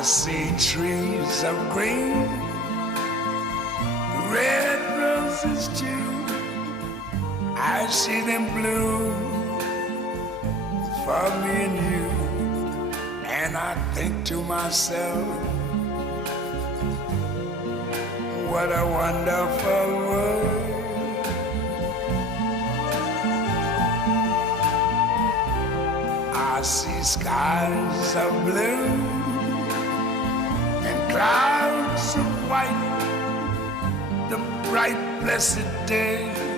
I see trees of green, red roses too. I see them bloom for me and you. And I think to myself, what a wonderful world. I see skies of blue and clouds of white, the bright blessed day.